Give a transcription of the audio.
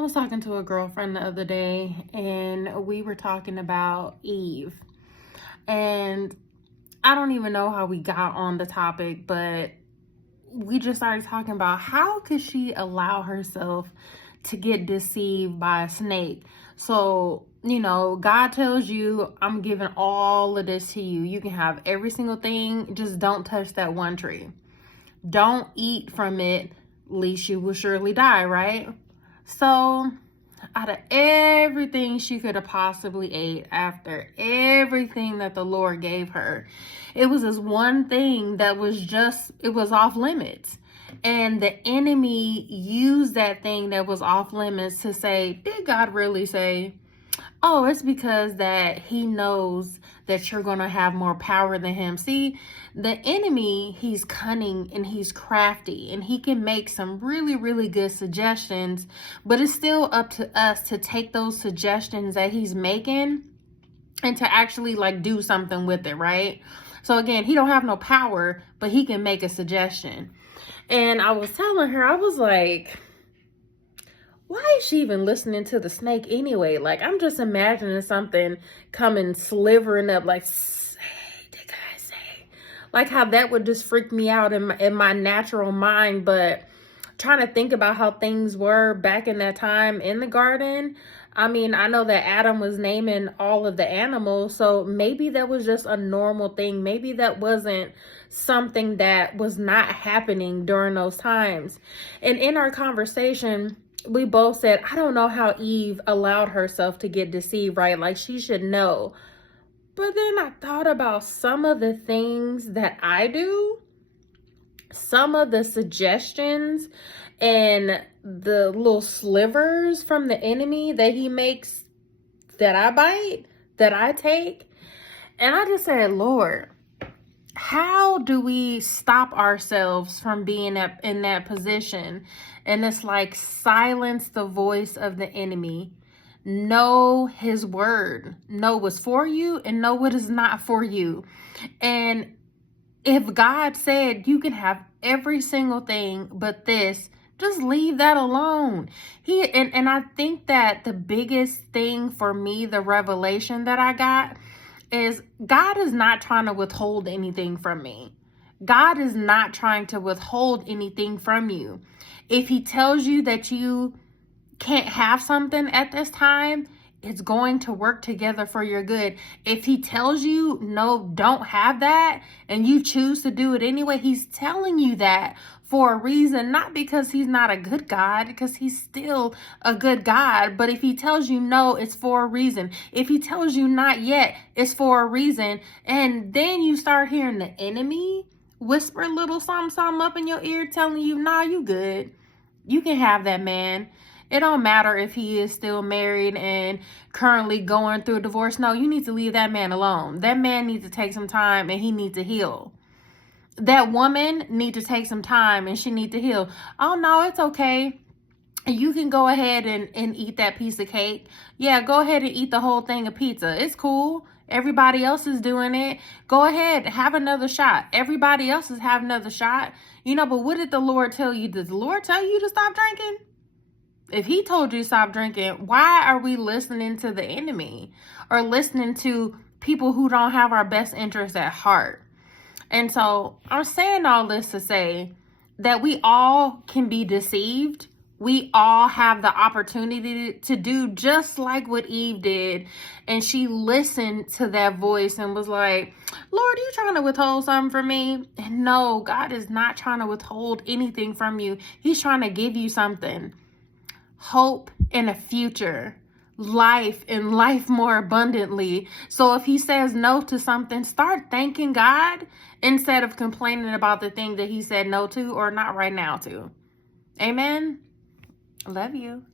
I was talking to a girlfriend the other day, and we were talking about Eve. And I don't even know how we got on the topic, but we just started talking about how could she allow herself to get deceived by a snake. So, God tells you, I'm giving all of this to you. You can have every single thing. Just don't touch that one tree. Don't eat from it, least you will surely die, right? So, out of everything she could have possibly ate, after everything that the Lord gave her, it was this one thing that it was off limits. And the enemy used that thing that was off limits to say, did God really say? Oh, it's because that he knows that you're going to have more power than him. See, the enemy, he's cunning and he's crafty, and he can make some really, really good suggestions, but it's still up to us to take those suggestions that he's making and to actually do something with it, right? So again, he don't have no power, but he can make a suggestion. And I was telling her, I was like, why is she even listening to the snake anyway? I'm just imagining something coming slivering up, say, did God say? How that would just freak me out in my natural mind. But trying to think about how things were back in that time in the garden. I mean, I know that Adam was naming all of the animals, so maybe that was just a normal thing. Maybe that wasn't something that was not happening during those times. And in our conversation, we both said, I don't know how Eve allowed herself to get deceived, right? She should know. But then I thought about some of the things that I do, some of the suggestions and the little slivers from the enemy that he makes that I bite, that I take. And I just said, Lord, how do we stop ourselves from being in that position? And it's silence the voice of the enemy. Know his word. Know what's for you and know what is not for you. And if God said you can have every single thing but this, just leave that alone. And I think that the biggest thing for me, the revelation that I got, is God is not trying to withhold anything from me. God is not trying to withhold anything from you. If he tells you that you can't have something at this time, it's going to work together for your good. If he tells you, no, don't have that, and you choose to do it anyway, he's telling you that for a reason, not because he's not a good God, because he's still a good God. But if he tells you no, it's for a reason. If he tells you not yet, it's for a reason. And then you start hearing the enemy whisper a little something up in your ear telling you, nah, you good. You can have that man. It don't matter if he is still married and currently going through a divorce. No, you need to leave that man alone. That man needs to take some time and he needs to heal. That woman needs to take some time and she needs to heal. Oh, no, it's okay. You can go ahead and eat that piece of cake. Yeah, go ahead and eat the whole thing of pizza. It's cool. Everybody else is doing it. Go ahead, have another shot. Everybody else is having another shot. But what did the Lord tell you? Did the Lord tell you to stop drinking? If he told you to stop drinking, why are we listening to the enemy or listening to people who don't have our best interests at heart? And so I'm saying all this to say that we all can be deceived. We all have the opportunity to do just like what Eve did. And she listened to that voice and was like, Lord, are you trying to withhold something from me? And no, God is not trying to withhold anything from you. He's trying to give you something. Hope in a future, life and life more abundantly. So if he says no to something, start thanking God instead of complaining about the thing that he said no to or not right now to. Amen. Love you.